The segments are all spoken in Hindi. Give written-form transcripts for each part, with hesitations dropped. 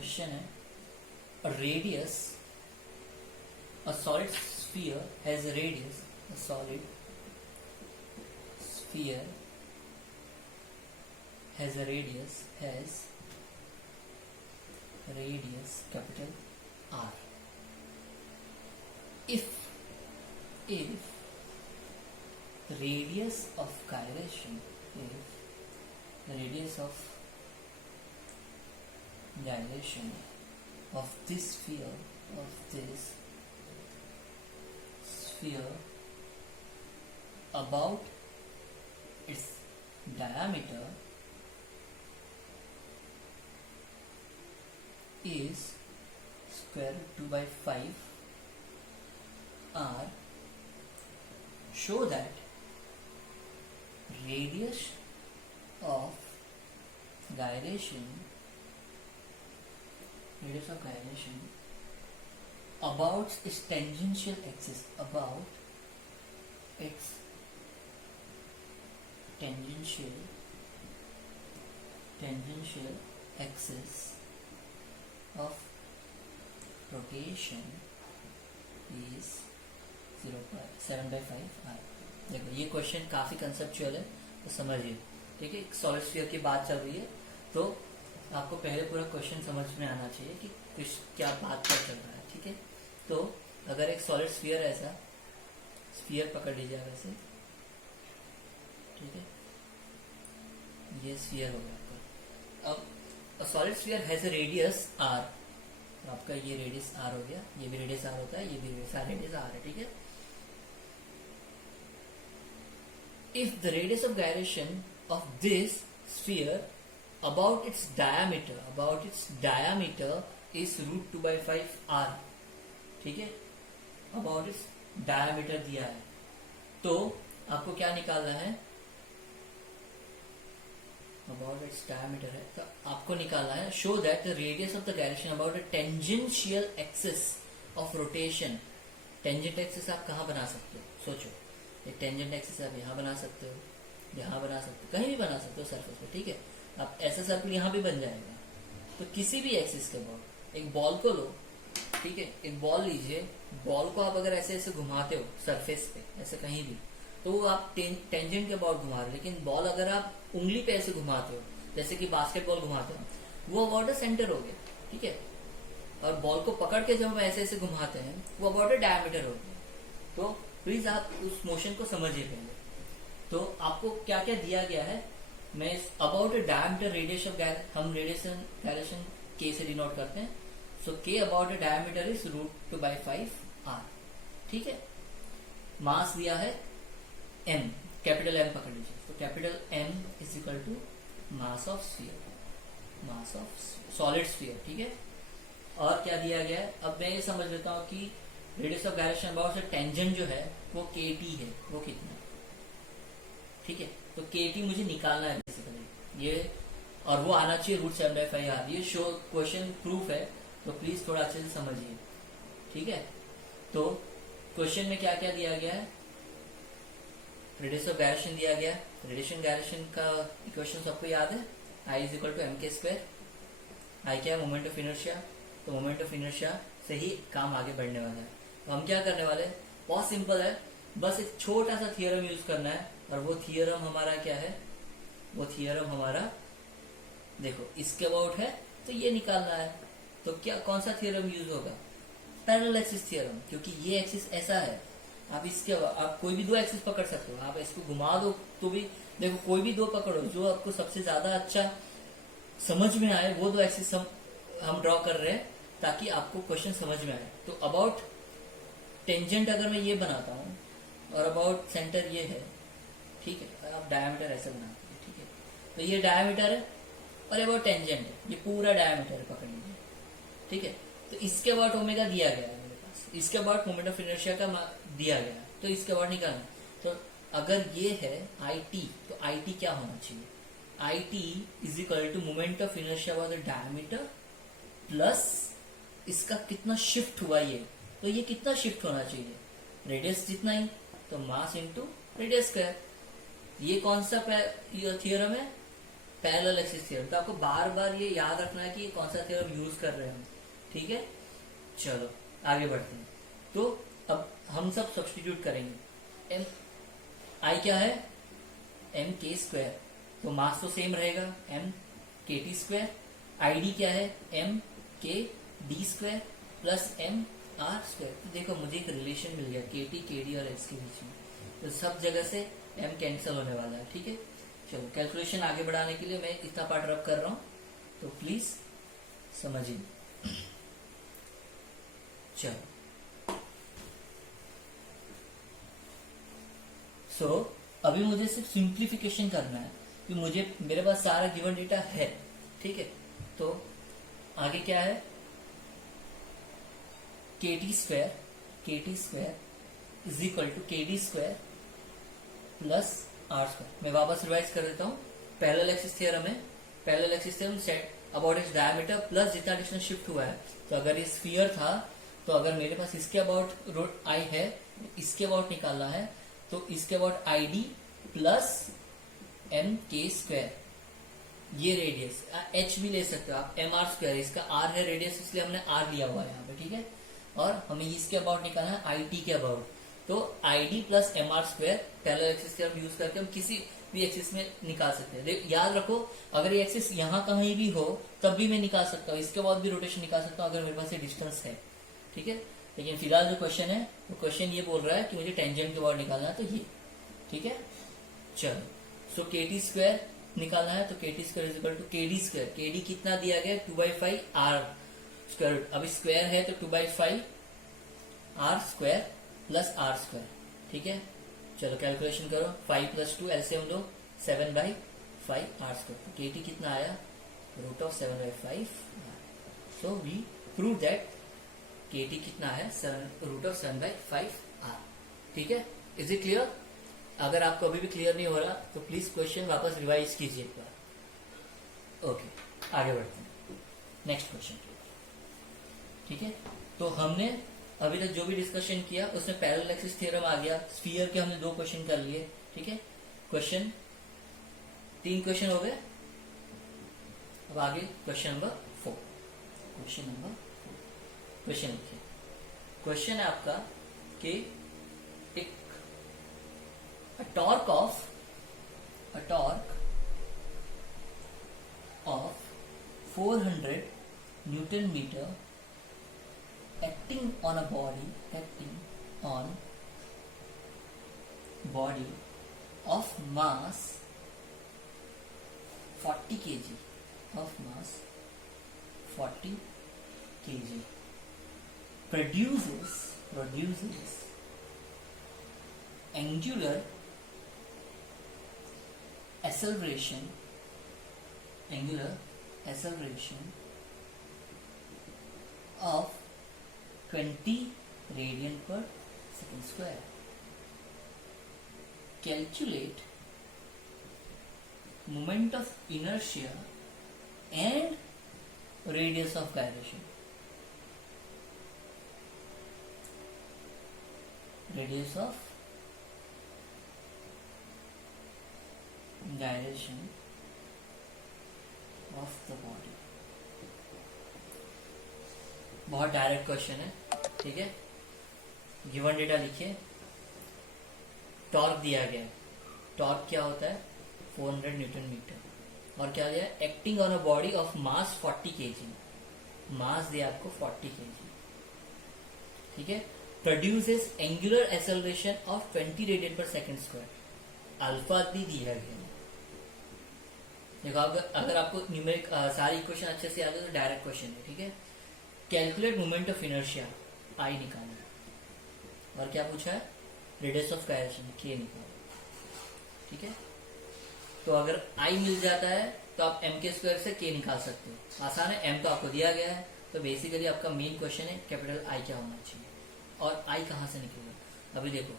क्वेश्चन है a radius, a solid sphere has a radius, a solid sphere has a radius capital R. If the radius of gyration, of this sphere about its diameter is square root 2 by 5 r, show that radius of gyration about its tangential axis, tangential axis of rotation is 7 by 5 r. देखो ये क्वेश्चन काफी कंसेप्चुअल है तो समझिए, ठीक है। सॉलिड स्फीयर की बात चल रही है तो आपको पहले पूरा क्वेश्चन समझ में आना चाहिए कि कुछ क्या बात क्या चल रहा है, ठीक है। तो अगर एक सॉलिड स्फीयर ऐसा स्फीयर पकड़ लीजिए वैसे, ठीक है, ये स्फीयर हो गया आपका। अब solid sphere has a radius r, तो आपका ये रेडियस r हो गया, ये भी रेडियस r होता है, ये भी रेडियस r है, ठीक है। If the radius of gyration of this sphere about its diameter is root 2 by 5 r, ठीक है, about its diameter दिया है तो आपको क्या निकालना है, about its diameter है तो आपको निकालना है show that the radius of the gyration about a tangential axis of rotation। tangent axis आप कहाँ बना सकते हो, सोचो, एक टेंजेंट एक्सिस आप यहाँ बना सकते हो, यहाँ बना सकते हो, कहीं भी बना सकते हो सरफेस पे, ठीक है। आप ऐसा सर्कल यहाँ भी बन जाएगा तो किसी भी एक्सिस के बॉल, एक बॉल को लो, ठीक है, एक बॉल लीजिए, बॉल को आप अगर ऐसे ऐसे घुमाते हो सरफेस पे ऐसे कहीं भी तो वो आप टेंजेंट के बॉल घुमा रहे हो, लेकिन बॉल अगर आप उंगली पे ऐसे घुमाते हो जैसे कि बास्केटबॉल घुमाते हो वो अबाउट सेंटर हो गया, ठीक है। और बॉल को पकड़ के जब हम ऐसे ऐसे घुमाते हैं वो अबाउट डायमीटर हो गया। तो प्लीज आप उस मोशन को समझिए पहले। तो आपको क्या क्या दिया गया है, मैं अबाउट डायमीटर रेडियस ऑफ हम रेडिएशन डायरेक्शन के से डिनोट करते हैं। So K about diameter is root 2 by 5 r, ठीक है। मास दिया है m, कैपिटल M पकड़ लीजिए, तो capital M is equal to mass of solid sphere, ठीक है। और क्या दिया गया है, अब मैं ये समझ लेता हूँ कि रेडियस ऑफ गायरेशन अबाउट से टेंजेंट जो है वो kt है, वो कितना, ठीक है। तो kt मुझे निकालना है बेसिकली ये, और वो आना चाहिए रूट 7 by 5 r। ये शो क्वेश्चन प्रूफ है तो प्लीज थोड़ा अच्छे से समझिए, ठीक है। तो क्वेश्चन में क्या क्या दिया गया है, रेडियस ऑफ गायरेशन दिया गया, रेडिएशन गायरेशन का इक्वेशन सबको याद है, I is equal to mk²। I क्या है, मोमेंट ऑफ इनर्शिया, तो मोमेंट ऑफ इनर्शिया से ही काम आगे बढ़ने वाला है। तो हम क्या करने वाले हैं, बहुत सिंपल है, बस एक छोटा सा थियरम यूज करना है। और वो थियरम हमारा क्या है, वो थियरम हमारा देखो इसके अबाउट है तो ये निकालना है। तो क्या कौन सा थियरम यूज होगा, पैरेलल एक्सिस थियरम, क्योंकि ये एक्सिस ऐसा है, आप इसके आप कोई भी दो एक्सिस पकड़ सकते हो, आप इसको घुमा दो तो भी देखो, कोई भी दो पकड़ो जो आपको सबसे ज्यादा अच्छा समझ में आए, वो दो एक्सिस हम ड्रॉ कर रहे हैं ताकि आपको क्वेश्चन समझ में आए। तो अबाउट टेंजेंट अगर मैं ये बनाता हूँ और अबाउट सेंटर ये है, ठीक है, आप डायमीटर ऐसे बनाते हैं, ठीक है। तो ये डायमीटर है और अबाउट टेंजेंट है, ये पूरा डायमीटर पकड़ लीजिए, ठीक है। तो इसके अबाउट ओमेगा दिया गया है मेरे पास, इसके अबाउट मोमेंट ऑफ इनर्शिया का दिया गया है, तो इसके अबाउट निकालना। तो अगर ये है IT, तो IT क्या होना चाहिए, IT is equal to moment of inertia about the diameter plus इसका कितना शिफ्ट हुआ ये, तो ये कितना शिफ्ट होना चाहिए, रेडियस जितना ही, तो मास इंटू रेडियस स्क्वायर। ये कौन सा थियरम है, पैरेलल एक्सिस थ्योरम। तो आपको बार बार ये याद रखना है कि कौन सा थ्योरम यूज कर रहे हैं हम, ठीक है। चलो आगे बढ़ते हैं। तो अब हम सब सब्स्टिट्यूट करेंगे। एम आई क्या है, एम के स्क्वायर, तो मास तो सेम रहेगा एम के टी स्क्वायर। आई डी क्या है, M K D square plus M R square. तो देखो मुझे एक रिलेशन मिल गया के डी और एक्स के बीच में, तो सब जगह से एम कैंसिल होने वाला है, ठीक है। चलो कैलकुलेशन आगे बढ़ाने के लिए मैं इतना पार्ट रब कर रहा हूं, तो प्लीज समझिए। चलो अभी मुझे सिर्फ सिंप्लीफिकेशन करना है कि मुझे मेरे पास सारा गिवन डेटा है, ठीक है। तो आगे क्या है, K T square is equal to K D square plus R square. मैं वापस रिवाइज कर देता हूँ। पैरेलल एक्सिस थ्योरम है, parallel axis theorem set about its diameter plus जितना डिस्टेंस शिफ्ट हुआ है। तो अगर ये स्फीयर था, तो अगर मेरे पास इसके अबाउट रोड आई है, इसके अबाउट निकालना है, तो इसके about I D plus M K square, ये रेडियस एच भी ले सकते हो आप, एम आर स्क्वायर, इसका आर है रेडियस, इसलिए हमने आर लिया हुआ है यहाँ पे, ठीक है। और हमें इसके अबाउट निकालना है आई टी के अबाउट, तो I D plus M R square parallel axis theorem use करके हम किसी भी एक्सिस में निकाल सकते हैं। याद रखो अगर ये एक्सिस यहाँ कहीं भी हो तब भी मैं निकाल सकता हूँ, इसके बाद भी रोटेशन निकाल सकता हूँ अगर मेरे पास ये डिस्टेंस है, ठीक है। लेकिन फिलहाल जो क्वेश्चन है वो क्वेश्चन ये बोल रहा है कि मुझे टेंजेंट के बाद निकालना है, तो ये, ठीक है। चलो सो के टी स्क्वायर निकालना है, तो K T square is equal to K D square. K D कितना दिया गया, 2/5 आर स्क्वायर, अब स्क्वायर है तो 2/5 R square plus R square, ठीक है। चलो कैलकुलेशन करो, 5 + 2 एलसीएम लो, 7/5 आर स्क्वायर। के टी कितना आया, √7/5। So we prove that K T कितना है, √7/5 आर, ठीक है। Is it clear? अगर आपको अभी भी क्लियर नहीं हो रहा तो प्लीज क्वेश्चन वापस रिवाइज कीजिए एक बार। ओके आगे बढ़ते हैं नेक्स्ट क्वेश्चन, ठीक है। तो हमने अभी तक जो भी डिस्कशन किया उसमें पैरेलल एक्सिस थ्योरम आ गया, स्फीयर के हमने 2 क्वेश्चन कर लिए, ठीक है। 3 क्वेश्चन हो गए। अब आगे क्वेश्चन नंबर 4। क्वेश्चन लिखिए। क्वेश्चन है आपका कि एक torque of 400 newton metre acting on body of mass 40 kg produces angular acceleration of 20 radian per second square. Calculate moment of inertia and radius of gyration. Radius of gyration of the body. बहुत डायरेक्ट क्वेश्चन है, ठीक है। गिवन डेटा लिखिए। टॉर्क दिया गया है, टॉर्क क्या होता है 400 न्यूटन मीटर, और क्या दिया, acting on a body of mass 40 kg, मास दिया आपको 40 kg, ठीक है। Produces angular acceleration of 20 radian पर सेकेंड स्क्वायर, अल्फा भी दिया गया। देखो अगर आपको न्यूमेरिक सारी इक्वेशन अच्छे से याद है तो डायरेक्ट क्वेश्चन है, ठीक है। कैलकुलेट मोमेंट ऑफ इनर्शिया, आई निकालना है, और क्या पूछा है, रेडियस ऑफ गायरेशन के निकालना, ठीक है। तो अगर आई मिल जाता है तो आप एम के स्क्वायर से के निकाल सकते हो, आसान है। एम तो आपको दिया गया है, तो बेसिकली आपका मेन क्वेश्चन है कैपिटल आई क्या होना चाहिए और आई कहाँ से निकलेगा। अभी देखो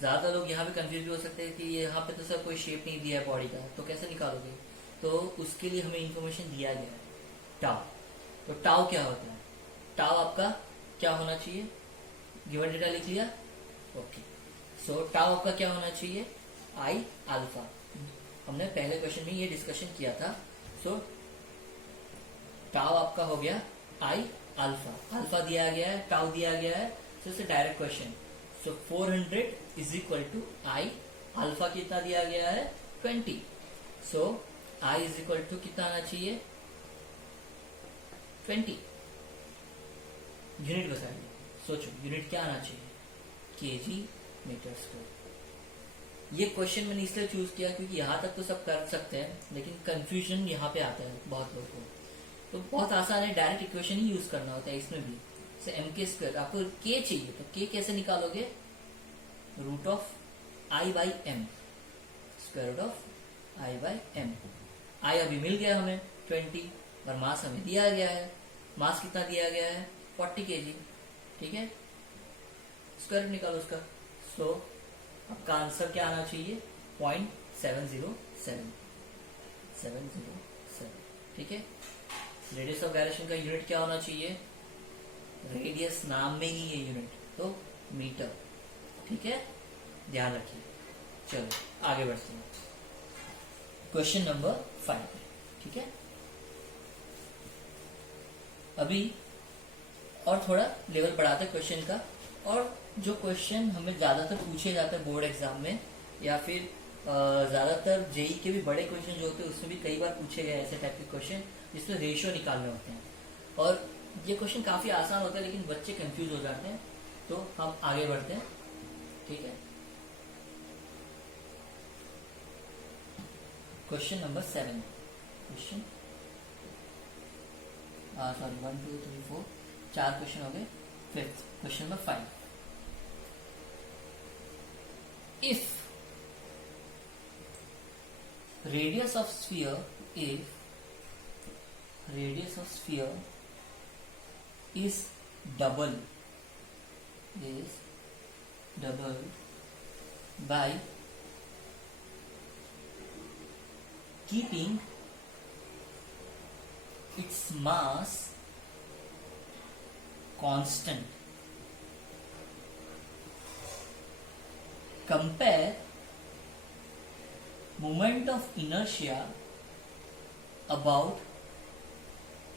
ज्यादा लोग यहाँ पे कंफ्यूज भी हो सकते हैं कि यहाँ पे तो सर कोई शेप नहीं दिया है बॉडी का, तो कैसे निकालोगे। तो उसके लिए हमें इंफॉर्मेशन दिया गया है टाउ। तो टाउ क्या होता है, टाउ आपका क्या होना चाहिए, गिवन डेटा लिख लिया, ओके। सो टाउ आपका क्या होना चाहिए, आई अल्फा। हमने पहले क्वेश्चन में ये डिस्कशन किया था तो टाउ आपका हो गया आई अल्फा, अल्फा दिया गया है, टाउ दिया गया है, so it's direct question. So 400 is equal to I, alpha कितना दिया गया है 20, so I is equal to कितना आना चाहिए 20। यूनिट बताइए, सोचो यूनिट क्या आना चाहिए, केजी मीटर स्क्वायर। ये क्वेश्चन मैंने इसलिए चूज किया क्योंकि यहाँ तक तो सब कर सकते हैं, लेकिन कंफ्यूजन यहाँ पे आता है बहुत लोगों को। तो बहुत आसान है, डायरेक्ट इक्वेशन ही यूज करना होता है इसमें भी। से एम के स्क्वायर, आपको के चाहिए तो के कैसे निकालोगे, root of I by M, square root of I by M. I अभी मिल गया हमें 20 और मास हमें दिया गया है, मास कितना दिया गया है 40 kg, ठीक है, स्क्वायर रूट निकालो उसका। सो आपका आंसर क्या आना चाहिए 0.707, ठीक है। रेडियस ऑफ गायरेशन का यूनिट क्या होना चाहिए, रेडियस नाम में ही है यूनिट, तो मीटर, ठीक है, ध्यान रखिए। चलो आगे बढ़ते हैं क्वेश्चन नंबर 5, ठीक है। अभी और थोड़ा लेवल बढ़ाते हैं क्वेश्चन का, और जो क्वेश्चन हमें ज्यादातर पूछे जाते हैं बोर्ड एग्जाम में, या फिर ज्यादातर जेई के भी बड़े क्वेश्चन जो होते हैं उसमें भी कई बार पूछे गए ऐसे टाइप के क्वेश्चन जिसमें रेशियो निकालने होते हैं। और ये क्वेश्चन काफी आसान होता है लेकिन बच्चे कंफ्यूज हो जाते हैं, तो हम आगे बढ़ते हैं, ठीक है। Question number 7, question sorry 1 2 3 4 4 question हो गए। Fifth question number 5, if radius of sphere is double by keeping its mass constant, compare moment of inertia about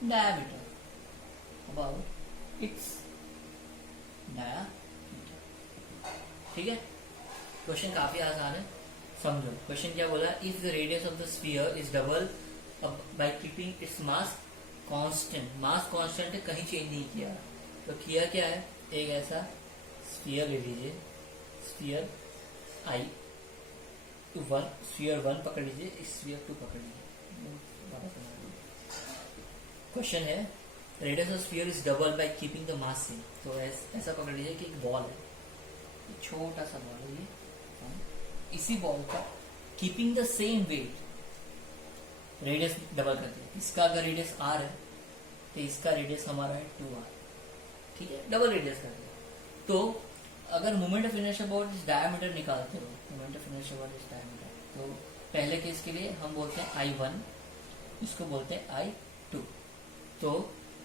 diameter, about its diameter, ठीक है। क्वेश्चन काफी आसान है, समझो क्वेश्चन क्या बोला, if the radius of the sphere is double by keeping its mass constant, mass constant है, कहीं चेंज नहीं किया, तो किया क्या है, एक ऐसा स्फीयर ले लीजिए, स्फीयर आई टू 1, स्फीयर 1 पकड़ लीजिए, स्फीयर 2 पकड़ लीजिए। क्वेश्चन है radius of sphere is double by keeping the mass same, तो ऐसा पकड़ लीजिए कि एक बॉल है, छोटा सा बॉल है ये, इसी बॉल का keeping the same weight radius double करते हैं। इसका अगर रेडियस r है तो इसका रेडियस हमारा है 2r, ठीक है, डबल रेडियस करते हैं। तो अगर मोमेंट ऑफ इनर्शिया अबाउट इस डायमीटर निकालते हो, मोमेंट ऑफ इनर्शिया अबाउट इस डायमीटर, तो पहले केस के लिए हम बोलते हैं I1, इसको बोलते हैं I2, तो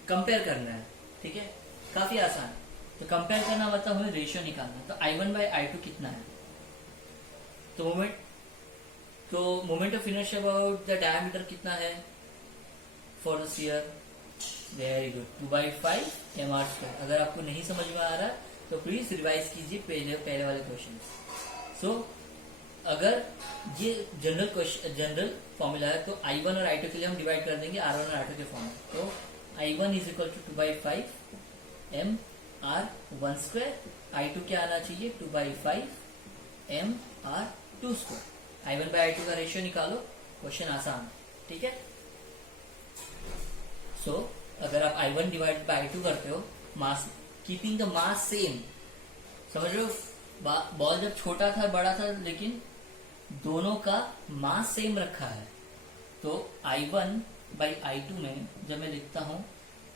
कंपेयर करना है, ठीक है, काफी आसान है। तो कंपेयर करना मतलब हमें रेशियो निकालना, तो I1 बाय I2 कितना है, तो moment of inertia about the diameter कितना है for the sphere, very good, 2/5 mr²। अगर आपको नहीं समझ में आ रहा है तो प्लीज रिवाइज कीजिए पहले वाले क्वेश्चन। सो अगर ये जनरल फॉर्मूला है, तो I1 और I2 के लिए हम डिवाइड कर देंगे R1 और R2 के फॉर्म में, तो I1 is equal to 2/5 mr² I2 क्या आना चाहिए 2/5 mr²। I1 बाय I2 का रेशियो निकालो, क्वेश्चन आसान, ठीक है। सो अगर आप I1 डिवाइड बाय I2 करते हो, मास कीपिंग द मास सेम, समझ रहे हो, बॉल जब छोटा था बड़ा था लेकिन दोनों का मास सेम रखा है, तो I1 बाई I2 में जब मैं लिखता हूं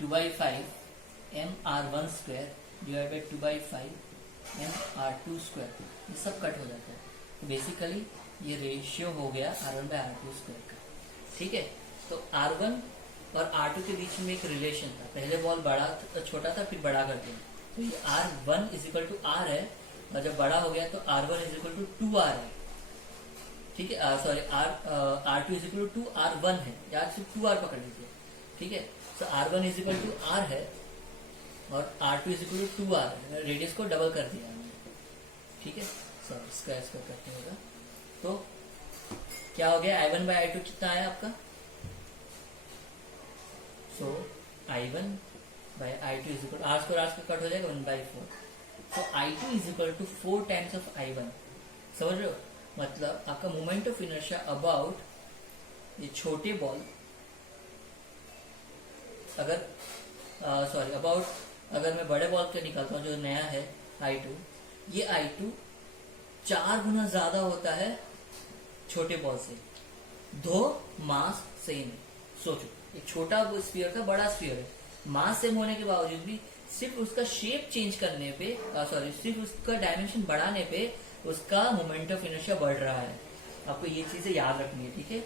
2/5 mr² डिवाइड बाई 2/5 mr², ये सब कट हो जाता है, तो बेसिकली ये रेशियो हो गया R1 बाई R2² का, ठीक है। तो R1 और R2 के बीच में एक रिलेशन था, पहले बॉल छोटा था फिर बड़ा करते हैं, तो ये R1 is equal to R है, और जब बड़ा हो गया तो R1 is equal to 2R है, ठीक है, sorry R2 is equal to R1 है, यार सिर्फ 2R पकड़ लीजिए, ठीक है। तो R1 is equal to R है और R2 is equal to 2R है, रेडियस को डबल कर दिया हमने, ठीक है। सॉरी इसका करते होगा, तो क्या हो गया, I1 बाई I2 कितना आया आपका, so I1 by I2 is equal R square cut हो जाएगा 1/4, तो I2 is equal to 4 times of I1, समझ रहे हो, मतलब आपका मोमेंट ऑफ इनर्शिया अबाउट ये छोटे बॉल, अगर सॉरी अबाउट अगर मैं बड़े बॉल का निकालता हूँ जो नया है I2, ये I2 4 गुना ज्यादा होता है छोटे बॉल से, दो मास सेम है। सोचो एक छोटा स्फीयर था, बड़ा स्फीयर है, मास सेम होने के बावजूद भी सिर्फ उसका शेप चेंज करने पे सॉरी सिर्फ उसका डायमेंशन बढ़ाने पे उसका मोमेंट ऑफ इनर्शिया बढ़ रहा है। आपको ये चीजें याद रखनी है, ठीक है।